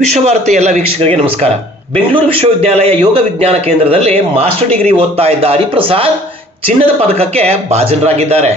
ವಿಶ್ವಭಾರತಿ ಎಲ್ಲ ವೀಕ್ಷಕರಿಗೆ ನಮಸ್ಕಾರ. ಬೆಂಗಳೂರು ವಿಶ್ವವಿದ್ಯಾಲಯ ಯೋಗ ವಿಜ್ಞಾನ ಕೇಂದ್ರದಲ್ಲಿ ಮಾಸ್ಟರ್ ಡಿಗ್ರಿ ಓದ್ತಾ ಇದ್ದ ಹರಿಪ್ರಸಾದ್ ಚಿನ್ನದ ಪದಕಕ್ಕೆ ಭಾಜನರಾಗಿದ್ದಾರೆ.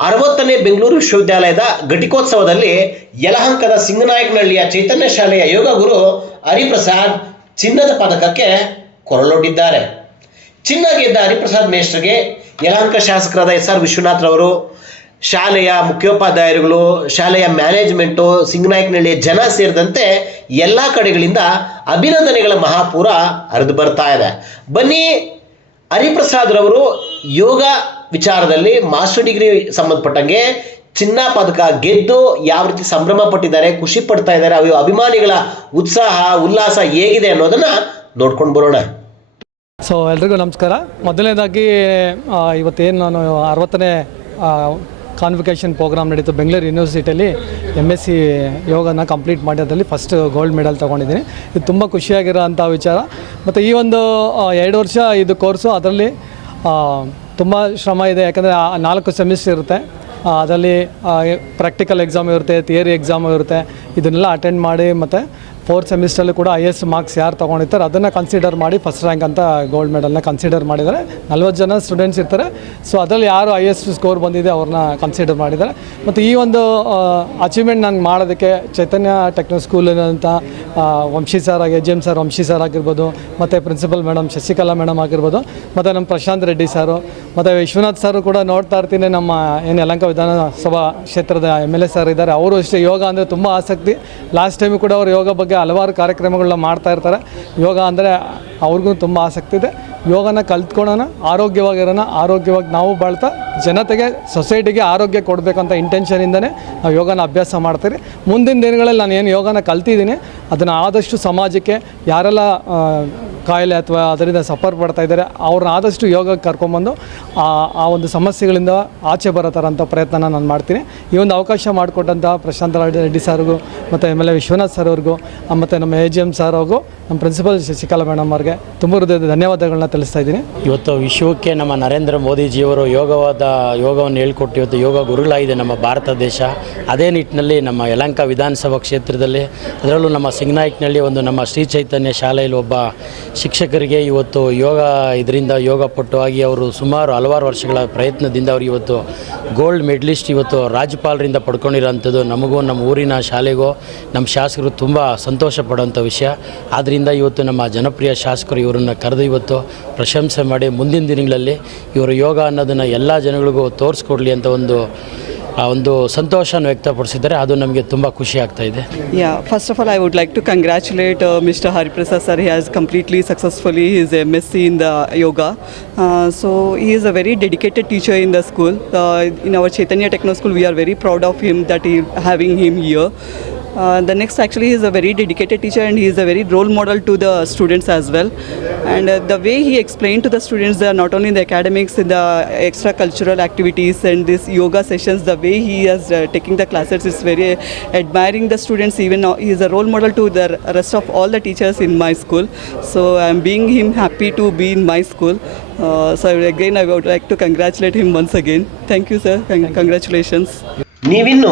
ಅರವತ್ತನೇ ಬೆಂಗಳೂರು ವಿಶ್ವವಿದ್ಯಾಲಯದ ಘಟಿಕೋತ್ಸವದಲ್ಲಿ ಯಲಹಂಕದ ಸಿಂಗನಾಯಕನಹಳ್ಳಿಯ ಚೈತನ್ಯ ಶಾಲೆಯ ಯೋಗ ಗುರು ಹರಿಪ್ರಸಾದ್ ಚಿನ್ನದ ಪದಕಕ್ಕೆ ಕೊರಳೊಡ್ಡಿದ್ದಾರೆ. ಚಿನ್ನ ಗೆದ್ದ ಹರಿಪ್ರಸಾದ್ ಮೇಷ್ಟ್ರಿಗೆ ಯಲಹಂಕ ಶಾಸಕರಾದ ಎಸ್ ಆರ್ ವಿಶ್ವನಾಥ್ರವರು ಶಾಲೆಯ ಮುಖ್ಯೋಪಾಧ್ಯಾಯರುಗಳು, ಶಾಲೆಯ ಮ್ಯಾನೇಜ್ಮೆಂಟು ಸಿಂಗನಾಯಕನಹಳ್ಳಿಯ ಜನ ಸೇರಿದಂತೆ ಎಲ್ಲ ಕಡೆಗಳಿಂದ ಅಭಿನಂದನೆಗಳ ಮಹಾಪೂರ ಹರಿದು ಬರ್ತಾ ಇದೆ. ಬನ್ನಿ, ಹರಿಪ್ರಸಾದ್ ರವರು ಯೋಗ ವಿಚಾರದಲ್ಲಿ ಮಾಸ್ಟರ್ ಡಿಗ್ರಿ ಸಂಬಂಧಪಟ್ಟಂಗೆ ಚಿನ್ನ ಪದಕ ಗೆದ್ದು ಯಾವ ರೀತಿ ಸಂಭ್ರಮ ಪಟ್ಟಿದ್ದಾರೆ, ಖುಷಿ ಪಡ್ತಾ ಇದ್ದಾರೆ, ಅವು ಅಭಿಮಾನಿಗಳ ಉತ್ಸಾಹ, ಉಲ್ಲಾಸ ಹೇಗಿದೆ ಅನ್ನೋದನ್ನ ನೋಡ್ಕೊಂಡು ಬರೋಣ. ಸೊ ಎಲ್ರಿಗೂ ನಮಸ್ಕಾರ. ಮೊದಲನೇದಾಗಿ ಇವತ್ತೇನು ನಾನು ಅರವತ್ತನೇ ಕಾನ್ವಿಕೇಷನ್ ಪ್ರೋಗ್ರಾಮ್ ನಡೀತು ಬೆಂಗಳೂರು ಯೂನಿವರ್ಸಿಟಿಯಲ್ಲಿ ಎಂ ಎಸ್ ಸಿ ಯೋಗನ ಕಂಪ್ಲೀಟ್ ಮಾಡೋದ್ರಲ್ಲಿ ಫಸ್ಟ್ ಗೋಲ್ಡ್ ಮೆಡಲ್ ತೊಗೊಂಡಿದ್ದೀನಿ. ಇದು ತುಂಬ ಖುಷಿಯಾಗಿರೋಂಥ ವಿಚಾರ. ಮತ್ತು ಈ ಒಂದು ಎರಡು ವರ್ಷ ಇದು ಕೋರ್ಸು ಅದರಲ್ಲಿ ತುಂಬ ಶ್ರಮ ಇದೆ. ಯಾಕಂದರೆ ನಾಲ್ಕು ಸೆಮಿಸ್ಟರ್ ಇರುತ್ತೆ. ಅದರಲ್ಲಿ ಪ್ರಾಕ್ಟಿಕಲ್ ಎಕ್ಸಾಮ್ ಇರುತ್ತೆ ಥಿಯರಿ ಎಕ್ಸಾಮ್ ಇರುತ್ತೆ. ಇದನ್ನೆಲ್ಲ ಅಟೆಂಡ್ ಮಾಡಿ, ಮತ್ತು ಫೋರ್ತ್ ಸೆಮಿಸ್ಟ್ರಲ್ಲೂ ಕೂಡ ಎಸ್ ಮಾರ್ಕ್ಸ್ ಯಾರು ತೊಗೊಂಡಿರ್ತಾರೆ ಅದನ್ನು ಕನ್ಸಿಡರ್ ಮಾಡಿ ಫಸ್ಟ್ ರ್ಯಾಂಕ್ ಅಂತ ಗೋಲ್ಡ್ ಮೆಡಲ್ನ ಕನ್ಸಿಡರ್ ಮಾಡಿದ್ದಾರೆ. ನಲ್ವತ್ತು ಜನ ಸ್ಟೂಡೆಂಟ್ಸ್ ಇರ್ತಾರೆ. ಸೊ ಅದರಲ್ಲಿ ಯಾರು ಎಸ್ ಸ್ಕೋರ್ ಬಂದಿದೆ ಅವ್ರನ್ನ ಕನ್ಸಿಡರ್ ಮಾಡಿದ್ದಾರೆ. ಮತ್ತು ಈ ಒಂದು ಅಚೀವ್ಮೆಂಟ್ ನಂಗೆ ಮಾಡೋದಕ್ಕೆ ಚೈತನ್ಯ ಟೆಕ್ನೋ ಸ್ಕೂಲಿನಂಥ ವಂಶಿ ಸರ್ ಆಗಿ ಎಜ್ ಎಂ ಸರ್ ವಂಶಿ ಸರ್ ಆಗಿರ್ಬೋದು, ಮತ್ತು ಪ್ರಿನ್ಸಿಪಲ್ ಮೇಡಮ್ ಶಶಿಕಲಾ ಮೇಡಮ್ ಆಗಿರ್ಬೋದು, ಮತ್ತು ನಮ್ಮ ಪ್ರಶಾಂತ್ ರೆಡ್ಡಿ ಸಾರು ಮತ್ತು ವಿಶ್ವನಾಥ್ ಸರ್ ಕೂಡ ನೋಡ್ತಾ ಇರ್ತೀನಿ ನಮ್ಮ, ಏನು ಯಲಂಕ ವಿಧಾನಸಭಾ ಕ್ಷೇತ್ರದ ಎಂ ಎಲ್ ಎ ಸರ್ ಇದ್ದಾರೆ. ಅವರು ಅಷ್ಟೇ ಯೋಗ ಅಂದರೆ ತುಂಬ ಆಸಕ್ತಿ. ಲಾಸ್ಟ್ ಟೈಮು ಕೂಡ ಅವರು ಯೋಗ ಬಗ್ಗೆ ಹಲವಾರು ಕಾರ್ಯಕ್ರಮಗಳನ್ನ ಮಾಡ್ತಾ ಇರ್ತಾರೆ. ಯೋಗ ಅಂದರೆ ಅವ್ರಿಗೂ ತುಂಬ ಆಸಕ್ತಿ ಇದೆ. ಯೋಗನ ಕಲ್ತ್ಕೊಳ್ಳೋಣ ಆರೋಗ್ಯವಾಗಿರೋಣ ಆರೋಗ್ಯವಾಗಿ ನಾವು ಬಾಳ್ತಾ ಜನತೆಗೆ ಸೊಸೈಟಿಗೆ ಆರೋಗ್ಯ ಕೊಡಬೇಕಂತ ಇಂಟೆನ್ಷನಿಂದನೇ ನಾವು ಯೋಗನ ಅಭ್ಯಾಸ ಮಾಡ್ತೀರಿ. ಮುಂದಿನ ದಿನಗಳಲ್ಲಿ ನಾನು ಏನು ಯೋಗನ ಕಲ್ತಿದ್ದೀನಿ, ಅದನ್ನು ಆದಷ್ಟು ಸಮಾಜಕ್ಕೆ ಯಾರೆಲ್ಲ ಕಾಯಿಲೆ ಅಥವಾ ಅದರಿಂದ ಸಫರ್ ಪಡ್ತಾ ಇದ್ದಾರೆ, ಅವ್ರನ್ನ ಆದಷ್ಟು ಯೋಗಕ್ಕೆ ಕರ್ಕೊಂಬಂದು ಆ ಆ ಒಂದು ಸಮಸ್ಯೆಗಳಿಂದ ಆಚೆ ಬರೋ ಅಂತ ಪ್ರಯತ್ನ ನಾನು ಮಾಡ್ತೀನಿ. ಈ ಒಂದು ಅವಕಾಶ ಮಾಡಿಕೊಟ್ಟಂಥ ಪ್ರಶಾಂತ್ ರೆಡ್ಡಿ ಸರ್ಗೂ, ಮತ್ತು M L A Vishwanath sir ಅವ್ರಿಗೂ ಮತ್ತು ನಮ್ಮ ಎ ಜಿ ಎಂ ಸರ್ ಅವ್ರಿಗೂ ನಮ್ಮ ಪ್ರಿನ್ಸಿಪಲ್ ಶಶಿಕಲಾ ಮೇಡಮ್ ಅವ್ರಿಗೆ ತುಂಬ ಹೃದಯದ ಧನ್ಯವಾದಗಳನ್ನ ತಿಳಿಸ್ತಾ ಇದ್ದೀನಿ. ಇವತ್ತು ವಿಶ್ವಕ್ಕೆ ನಮ್ಮ ನರೇಂದ್ರ ಮೋದಿಜಿಯವರು ಯೋಗವಾದ ಯೋಗವನ್ನು ಹೇಳ್ಕೊಟ್ಟು ಇವತ್ತು ಯೋಗ ಗುರುಗಳಾಗಿದೆ ನಮ್ಮ ಭಾರತ ದೇಶ. ಅದೇ ನಿಟ್ಟಿನಲ್ಲಿ ನಮ್ಮ ಯಲಂಕ ವಿಧಾನಸಭಾ ಕ್ಷೇತ್ರದಲ್ಲಿ, ಅದರಲ್ಲೂ ನಮ್ಮ ಸಿಂಗನಾಯ್ಕನಲ್ಲಿ ಒಂದು ನಮ್ಮ ಶ್ರೀ ಚೈತನ್ಯ ಶಾಲೆಯಲ್ಲಿ ಒಬ್ಬ ಶಿಕ್ಷಕರಿಗೆ ಇವತ್ತು ಯೋಗ ಇದರಿಂದ ಯೋಗ ಆಗಿ ಅವರು ಸುಮಾರು ಹಲವಾರು ವರ್ಷಗಳ ಪ್ರಯತ್ನದಿಂದ ಅವರು ಇವತ್ತು ಗೋಲ್ಡ್ ಮೆಡ್ಲಿಸ್ಟ್ ಇವತ್ತು ರಾಜ್ಯಪಾಲರಿಂದ ಪಡ್ಕೊಂಡಿರೋಂಥದ್ದು. ನಮಗೂ ನಮ್ಮ ಊರಿನ ಶಾಲೆಗೂ ನಮ್ಮ ಶಾಸಕರು ತುಂಬ ಸಂತೋಷ ಪಡೋಂಥ ವಿಷಯ. ಆದ್ದರಿಂದ ಇವತ್ತು ನಮ್ಮ ಜನಪ್ರಿಯ ಶಾಸಕರು ಇವರನ್ನು ಕರೆದು ಇವತ್ತು ಪ್ರಶಂಸೆ ಮಾಡಿ ಮುಂದಿನ ದಿನಗಳಲ್ಲಿ ಇವರು ಯೋಗ ಅನ್ನೋದನ್ನು ಎಲ್ಲ ಜನಗಳಿಗೂ ತೋರಿಸ್ಕೊಡ್ಲಿ ಅಂತ ಒಂದು ಆ ಒಂದು ಸಂತೋಷನ ವ್ಯಕ್ತಪಡಿಸಿದ್ದಾರೆ ಅದು ನಮಗೆ ತುಂಬ ಖುಷಿ ಆಗ್ತಾ ಇದೆ yeah first of all I would like to congratulate mister Hariprasad sir he has completely successfully successfully M S in the yoga. Yoga so he is a very dedicated teacher in the school. In in our techno School, we are very proud of him that he having him here. Uh, the next actually he is a very dedicated teacher and he is a very role model to the students as well and uh, the way he explained to the students they are not only in the academics in the extra cultural activities and this yoga sessions the way he is uh, taking the classes is very admiring the students even now he is a role model to the rest of all the teachers in my school so i'm being him happy to be in my school uh, so again i would like to congratulate him once again thank you sir Con- congratulations ನೀವಿನ್ನು